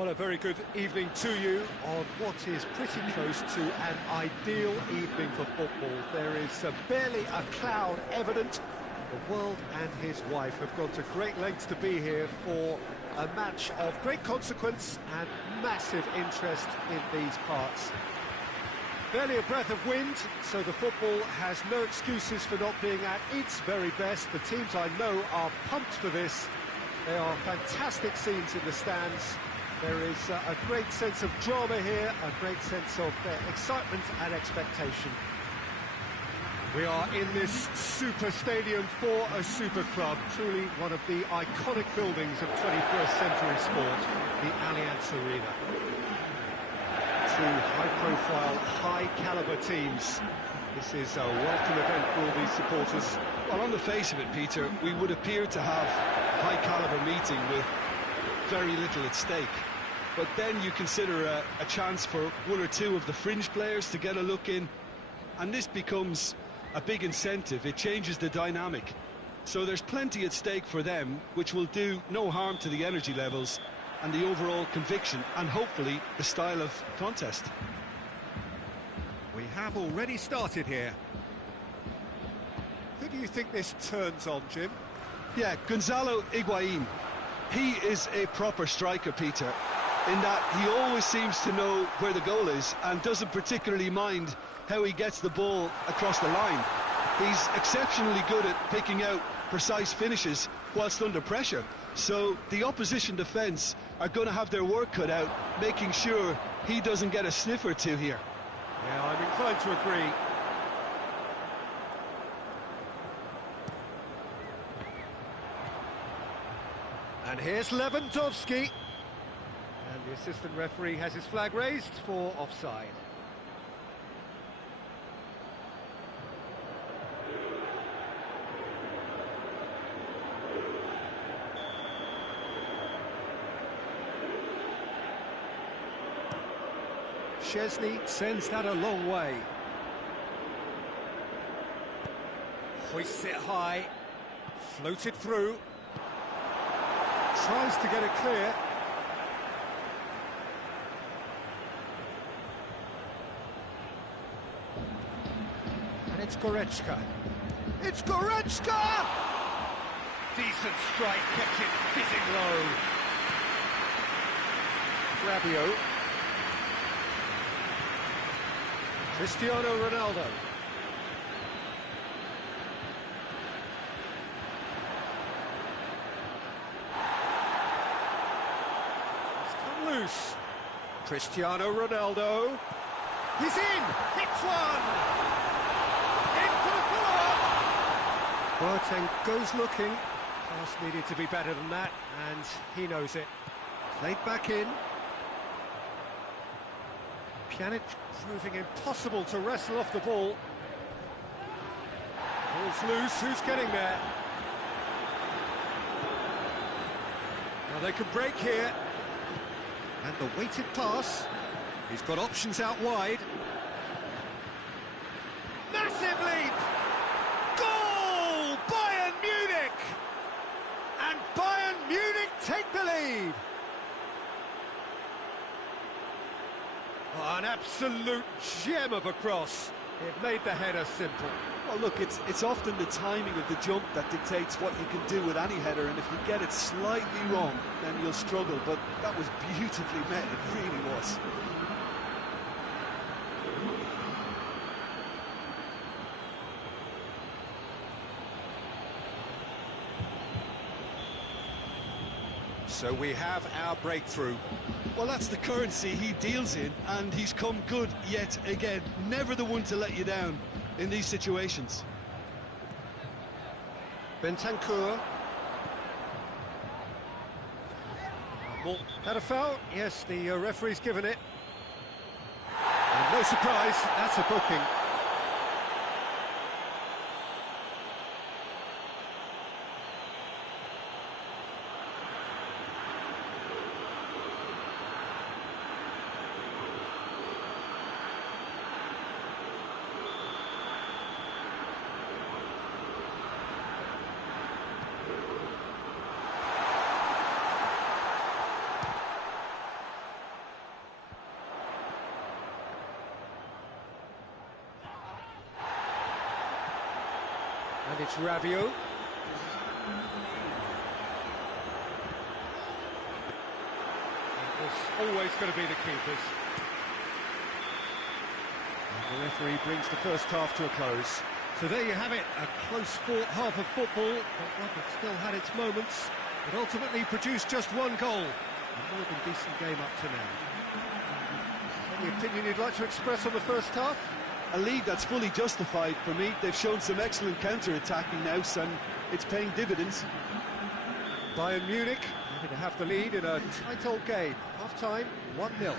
Well, a very good evening to you on what is pretty close to an ideal evening for football. There is barely a cloud evident. The world and his wife have gone to great lengths to be here for a match of great consequence and massive interest in these parts. Barely a breath of wind, so the football has no excuses for not being at its very best. The teams I know are pumped for this. They are fantastic scenes in the stands. There is a great sense of drama here, a great sense of excitement and expectation. We are in this super stadium for a super club, truly one of the iconic buildings of 21st century sport, the Allianz Arena. Two high-profile, high-caliber teams. This is a welcome event for all these supporters. Well, on the face of it, Peter, we would appear to have a high-caliber meeting with very little at stake. But then you consider a chance for one or two of the fringe players to get a look in, and this becomes a big incentive. It changes the dynamic. So there's plenty at stake for them, which will do no harm to the energy levels and the overall conviction, and hopefully the style of contest. We have already started here. Who do you think this turns on, Jim? Yeah, Gonzalo Higuain. He is a proper striker, Peter, in that he always seems to know where the goal is and doesn't particularly mind how he gets the ball across the line. He's exceptionally good at picking out precise finishes whilst under pressure. So the opposition defence are going to have their work cut out, making sure he doesn't get a sniff or two here. Yeah, I'm inclined to agree. And here's Lewandowski. And the assistant referee has his flag raised for offside. Szczesny sends that a long way. Hoists it high, floated through. Tries to get it clear. And it's Goretzka. It's Goretzka! Decent strike, kept it fizzing low. Rabiot. Cristiano Ronaldo. It's come loose. Cristiano Ronaldo. He's in! Hits one! In for the follow-up! Boateng goes looking. Pass needed to be better than that, and he knows it. Played back in. Pjanic proving impossible to wrestle off the ball. Ball's loose, who's getting there? Now they can break here. And the weighted pass. He's got options out wide. Massive leap! Goal! Bayern Munich! And Bayern Munich take the lead! Oh, an absolute gem of a cross. It made the header simple. Well, look, it's often the timing of the jump that dictates what you can do with any header, and if you get it slightly wrong, then you'll struggle, but that was beautifully met, it really was. So we have our breakthrough. Well, that's the currency he deals in, and he's come good yet again. Never the one to let you down in these situations. Bentancur. Had a foul? Yes, the referee's given it. And no surprise, that's a booking. It's Rabiot. It's always going to be the keepers. And the referee brings the first half to a close. So there you have it, a close-fought half of football, but one that still had its moments, but ultimately produced just one goal. A more than decent game up to now. Any opinion you'd like to express on the first half? A lead that's fully justified for me. They've shown some excellent counter-attacking now, and it's paying dividends. Bayern Munich happy to have the lead in a tight old game. Half-time, 1-0.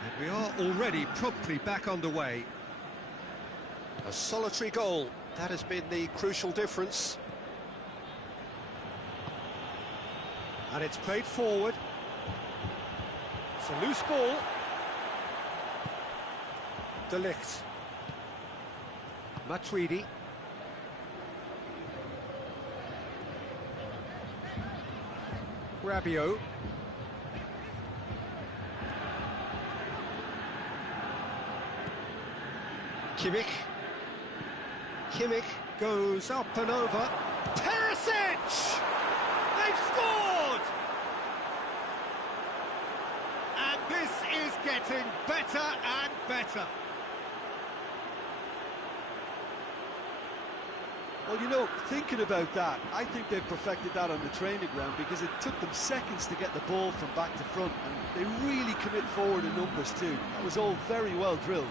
And we are already promptly back underway. A solitary goal, that has been the crucial difference. And it's played forward. It's a loose ball. De Ligt. Matuidi. Rabiot. Kimmich goes up and over. Perisic! They've scored! And this is getting better and better. Well, you know, thinking about that, I think they've perfected that on the training ground because it took them seconds to get the ball from back to front, and they really commit forward in numbers too. That was all very well drilled.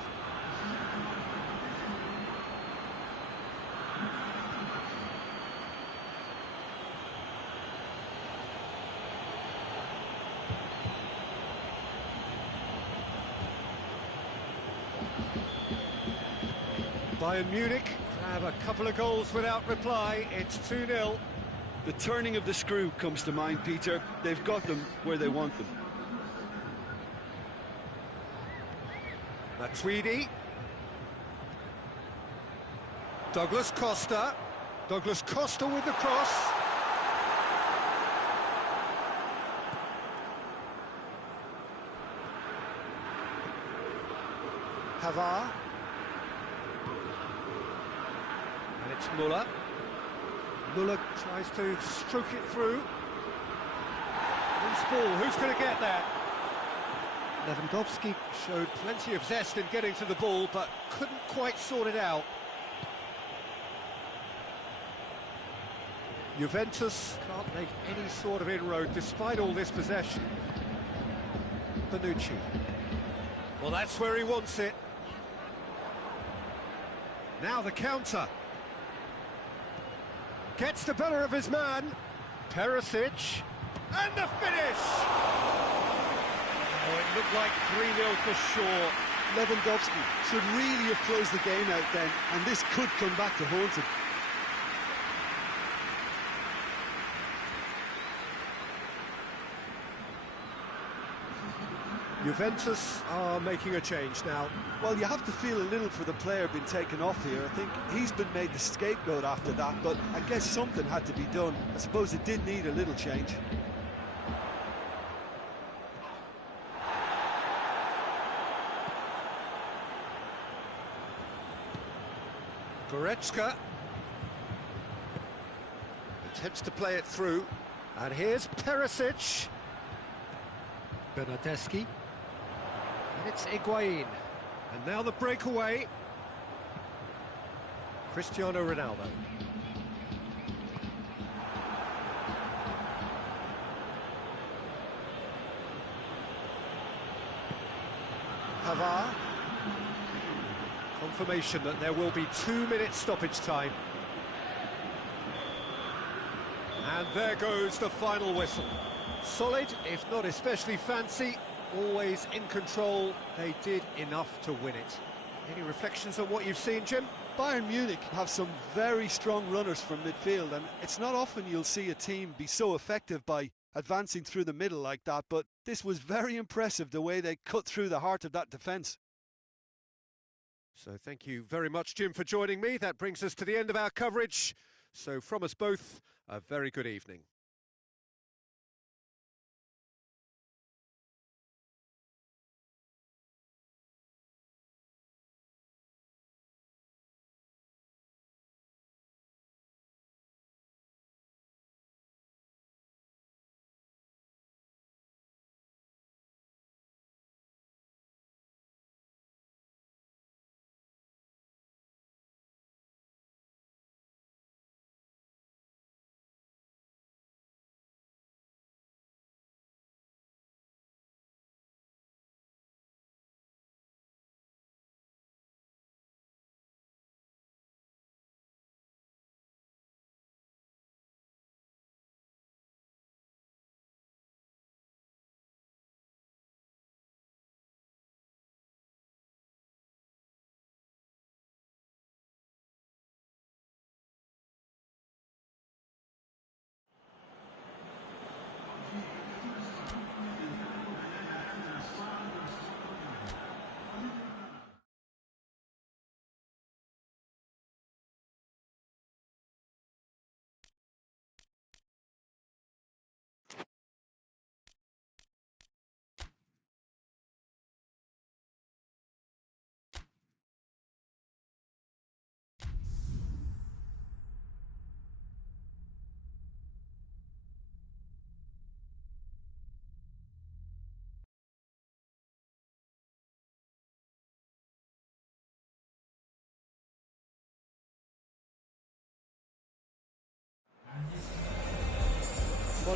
Bayern Munich have a couple of goals without reply. It's 2-0. The turning of the screw comes to mind, Peter. They've got them where they want them. Matuidi. Douglas Costa. Douglas Costa with the cross. Pavard. And it's Muller. Muller tries to stroke it through. Loose ball, who's going to get that? Lewandowski showed plenty of zest in getting to the ball, but couldn't quite sort it out. Juventus can't make any sort of inroad despite all this possession. Bonucci. Well, that's where he wants it. Now the counter. Gets the better of his man. Perisic. And the finish! Oh, it looked like 3-0 for sure. Lewandowski should really have closed the game out then, and this could come back to haunt him. Juventus are making a change now. Well, you have to feel a little for the player being taken off here. I think he's been made the scapegoat after that, but I guess something had to be done. I suppose it did need a little change. Goretzka attempts to play it through, and here's Perisic. Bernardeschi. And it's Higuain. And now the breakaway. Cristiano Ronaldo. Pavard. Confirmation that there will be 2 minutes stoppage time. And there goes the final whistle. Solid, if not especially fancy, always in control. They did enough to win it. Any reflections on what you've seen, Jim? Bayern Munich have some very strong runners from midfield, and it's not often you'll see a team be so effective by advancing through the middle like that, but this was very impressive, the way they cut through the heart of that defence. So thank you very much, Jim, for joining me. That brings us to the end of our coverage. So from us both, a very good evening.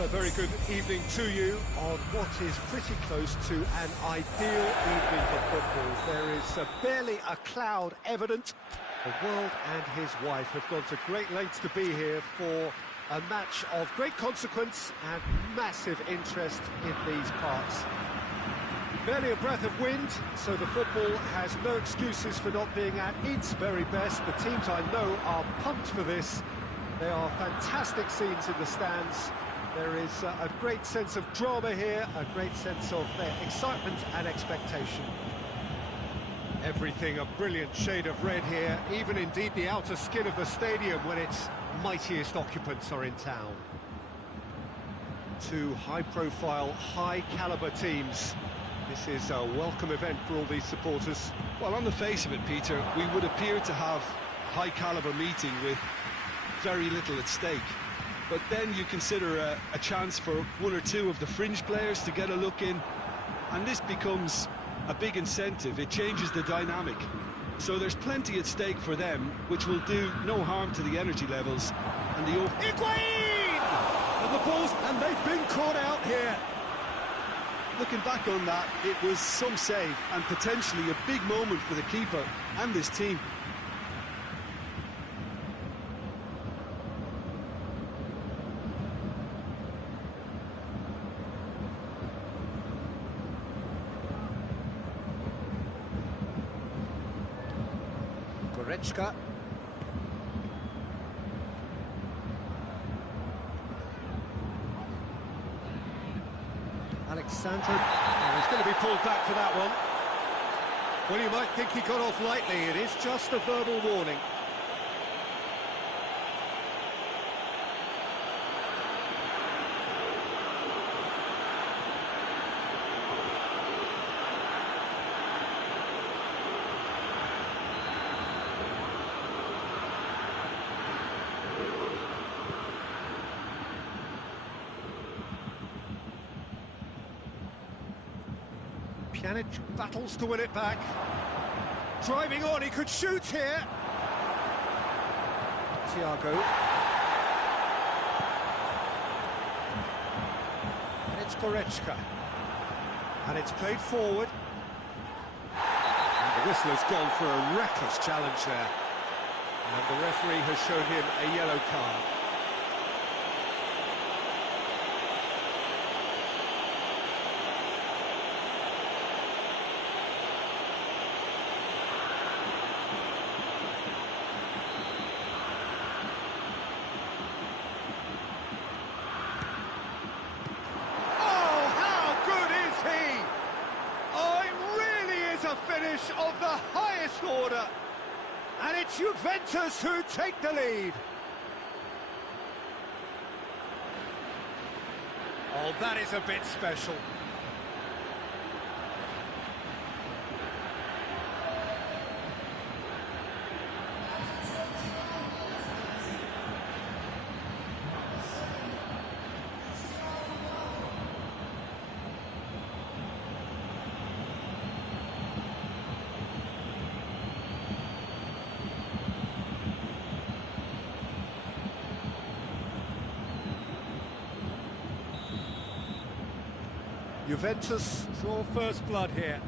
Well, a very good evening to you on what is pretty close to an ideal evening for football. There is barely a cloud evident. The world and his wife have gone to great lengths to be here for a match of great consequence and massive interest in these parts. Barely a breath of wind, so the football has no excuses for not being at its very best. The teams I know are pumped for this. There are fantastic scenes in the stands. There is a great sense of drama here, a great sense of excitement and expectation. Everything a brilliant shade of red here, even indeed the outer skin of the stadium when its mightiest occupants are in town. Two high-profile, high-caliber teams. This is a welcome event for all these supporters. Well, on the face of it, Peter, we would appear to have a high-caliber meeting with very little at stake. But then you consider a chance for one or two of the fringe players to get a look in, and this becomes a big incentive. It changes the dynamic. So there's plenty at stake for them, which will do no harm to the energy levels. And the Higuain! And the balls, and they've been caught out here. Looking back on that, it was some save and potentially a big moment for the keeper and this team. Goretzka. Alexander, he's going to be pulled back for that one. Well, you might think he got off lightly. It is just a verbal warning. Pjanic battles to win it back. Driving on, he could shoot here. Thiago. And it's Goretzka. And it's played forward. And the whistler's gone for a reckless challenge there. And the referee has shown him a yellow card. Finish of the highest order, and it's Juventus who take the lead. Oh, that is a bit special. Juventus draw first blood here.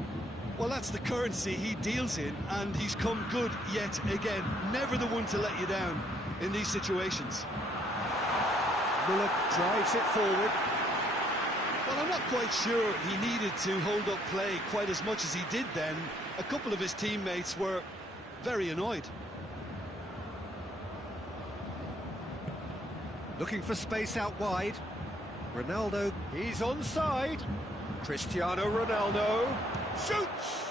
Well, that's the currency he deals in, and he's come good yet again. Never the one to let you down in these situations. Müller drives it forward. Well, I'm not quite sure he needed to hold up play quite as much as he did then. A couple of his teammates were very annoyed. Looking for space out wide. Ronaldo, he's onside. Cristiano Ronaldo shoots!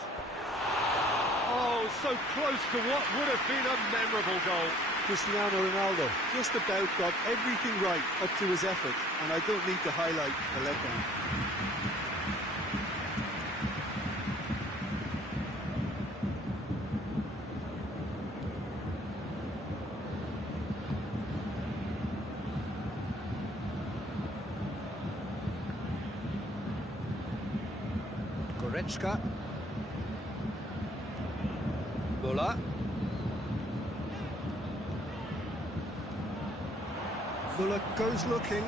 Oh, so close to what would have been a memorable goal. Cristiano Ronaldo just about got everything right up to his effort, and I don't need to highlight the letdown. Goretzka. Müller. Müller goes looking.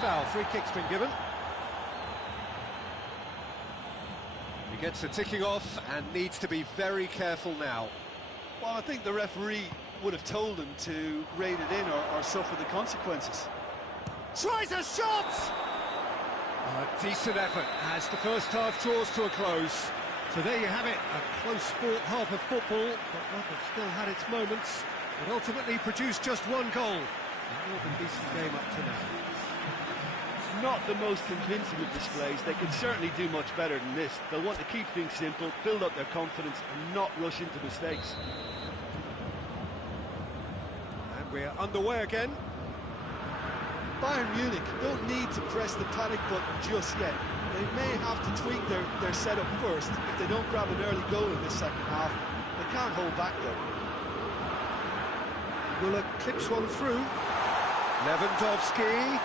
foul. Free kick's been given. He gets the ticking off and needs to be very careful now. Well, I think the referee would have told him to rate it in or suffer the consequences. Tries a shot! A decent effort as the first half draws to a close. So there you have it, a close-fought half of football, but one that still had its moments. It ultimately produced just one goal. A more than decent game up to now. Not the most convincing of displays. They can certainly do much better than this. They'll want to keep things simple, build up their confidence and not rush into mistakes. And we're underway again. Bayern Munich don't need to press the panic button just yet. They may have to tweak their setup first if they don't grab an early goal in this second half. They can't hold back though. Muller clips one through. Lewandowski.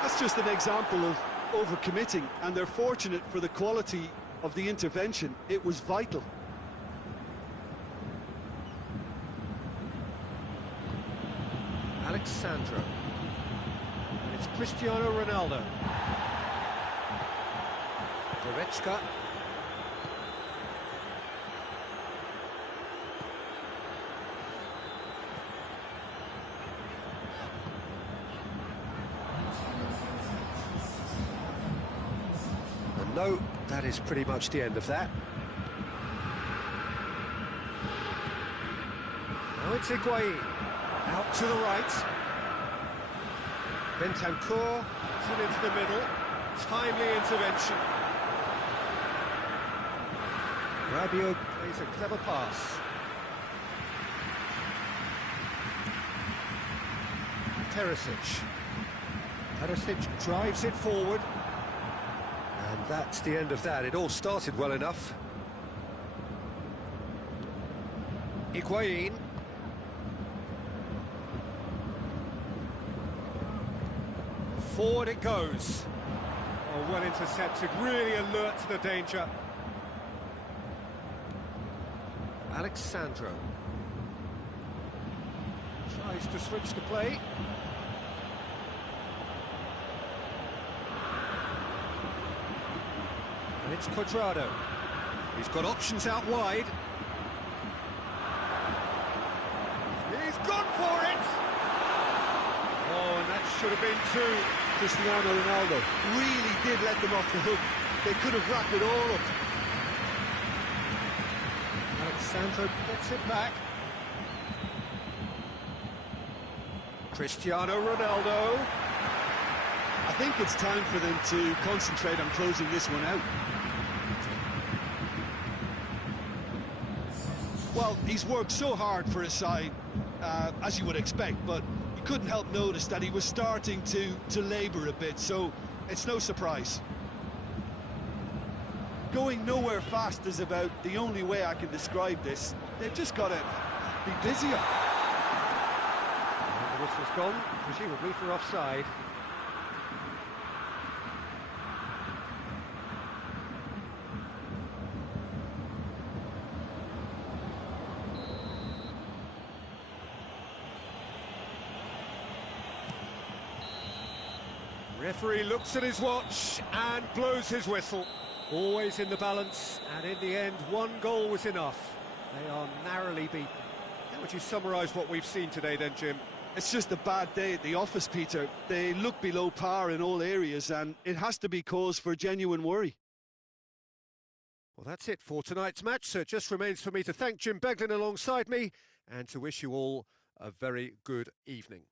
That's just an example of overcommitting, and they're fortunate for the quality of the intervention. It was vital. Alexandro. And it's Cristiano Ronaldo. Goretzka. And no, that is pretty much the end of that. Now it's Higuain. Out to the right. Bentancur puts it into the middle. Timely intervention. Rabiot plays a clever pass. Perisic. Perisic drives it forward. And that's the end of that. It all started well enough. Higuain. Forward it goes. Oh, well intercepted, really alert to the danger. Alexandro. Tries to switch the play. And it's Cuadrado. He's got options out wide. He's gone for it! Oh, and that should have been two. Cristiano Ronaldo really did let them off the hook. They could have wrapped it all up. Alexandro gets it back. Cristiano Ronaldo. I think it's time for them to concentrate on closing this one out. Well, he's worked so hard for his side, as you would expect, but you couldn't help notice that he was starting to labour a bit, so it's no surprise. Going nowhere fast is about the only way I can describe this. They've just got to be busier. And the whistle's gone, presumably for offside. Referee looks at his watch and blows his whistle. Always in the balance, and in the end, one goal was enough. They are narrowly beaten. How would you summarise what we've seen today then, Jim? It's just a bad day at the office, Peter. They look below par in all areas, and it has to be cause for genuine worry. Well, that's it for tonight's match, so it just remains for me to thank Jim Beglin alongside me, and to wish you all a very good evening.